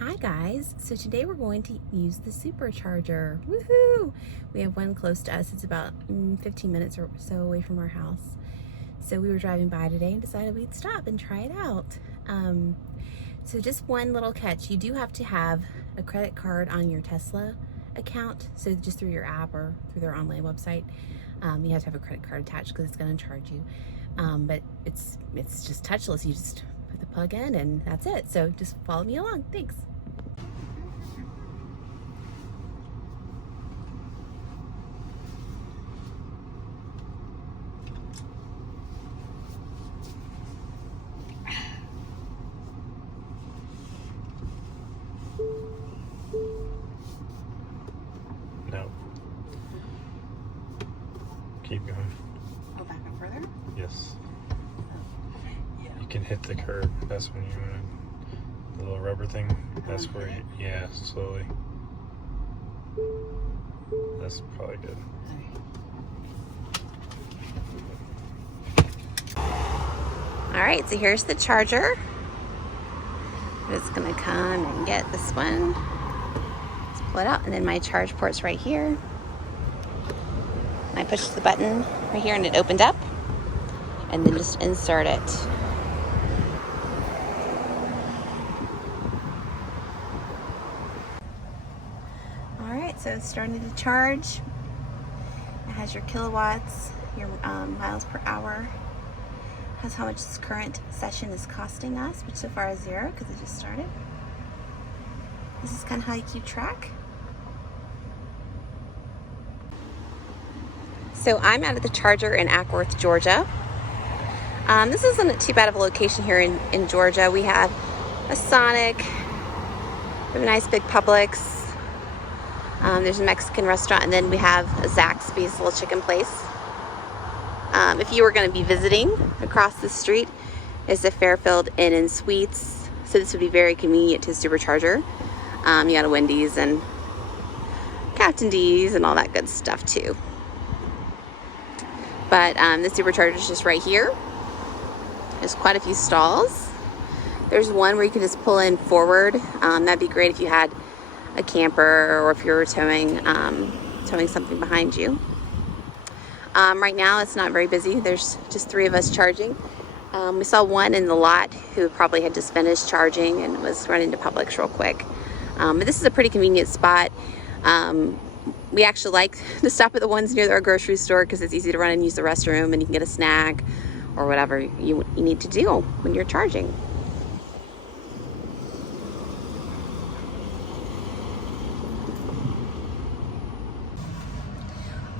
Hi guys, so today we're going to use the Supercharger. Woohoo! We have one close to us. It's about 15 minutes or so away from our house. So we were driving by today and decided we'd stop and try it out. So just one little catch. You do have to have a credit card on your Tesla account. So just through your app or through their online website, you have to have a credit card attached because it's going to charge you. But it's just touchless. You just put the plug in and that's it. So just follow me along. Thanks. No. Keep going. Go back up further? Yes. Yeah. You can hit the curb. That's when you want the little rubber thing. That's where you, yeah, slowly. That's probably good. All right, so here's the charger. I'm just gonna come and get this one. Let's pull it out, and then my charge port's right here. And I pushed the button right here and it opened up. And then just insert it. All right, so it's starting to charge. It has your kilowatts, your miles per hour. Has how much this current session is costing us, which so far is 0 because it just started. This is kind of how you keep track. So I'm out at the charger in Ackworth, Georgia. This isn't too bad of a location here in Georgia. We have a Sonic, we have a nice big Publix, there's a Mexican restaurant, and then we have a Zaxby's little chicken place. If you were going to be visiting, across the street is the Fairfield Inn and Suites, so this would be very convenient to Supercharger. You got a Wendy's and Captain D's and all that good stuff too. But the Supercharger is just right here. There's quite a few stalls. There's one where you can just pull in forward. That'd be great if you had a camper or if you were towing something behind you. Right now it's not very busy. There's just 3 of us charging. We saw one in the lot who probably had just finished charging and was running to Publix real quick. But this is a pretty convenient spot. We actually like to stop at the ones near our grocery store because it's easy to run and use the restroom, and you can get a snack or whatever you need to do when you're charging.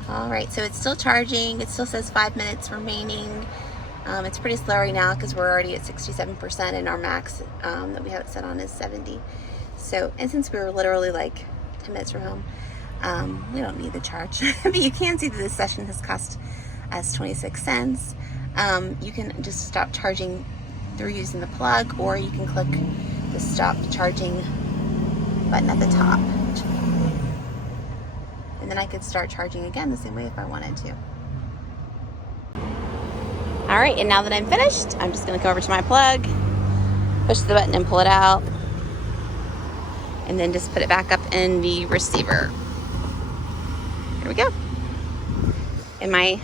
All right, so it's still charging. It still says 5 minutes remaining. It's pretty slow right now because we're already at 67% and our max that we have it set on is 70. So, and since we were literally like 10 minutes from home, we don't need the charge. But you can see that this session has cost us 26 cents. You can just stop charging through using the plug, or you can click the stop charging button at the top. And then I could start charging again the same way if I wanted to. All right, and now that I'm finished, I'm just gonna go over to my plug, push the button and pull it out, and then just put it back up in the receiver. Here we go. And my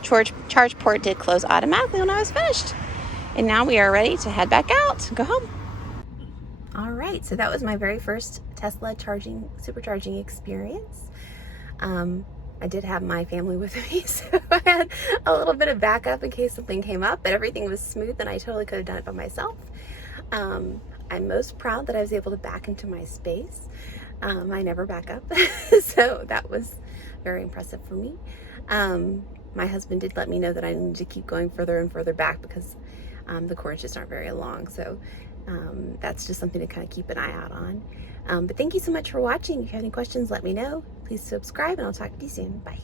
charge port did close automatically when I was finished. And now we are ready to head back out and go home. All right, so that was my very first Tesla supercharging experience. I did have my family with me, so I had a little bit of backup in case something came up, but everything was smooth and I totally could have done it by myself. I'm most proud that I was able to back into my space. I never back up, so that was very impressive for me. My husband did let me know that I needed to keep going further and further back because the cords just aren't very long, so that's just something to kind of keep an eye out on. But thank you so much for watching. If you have any questions, let me know. Please subscribe and I'll talk to you soon. Bye.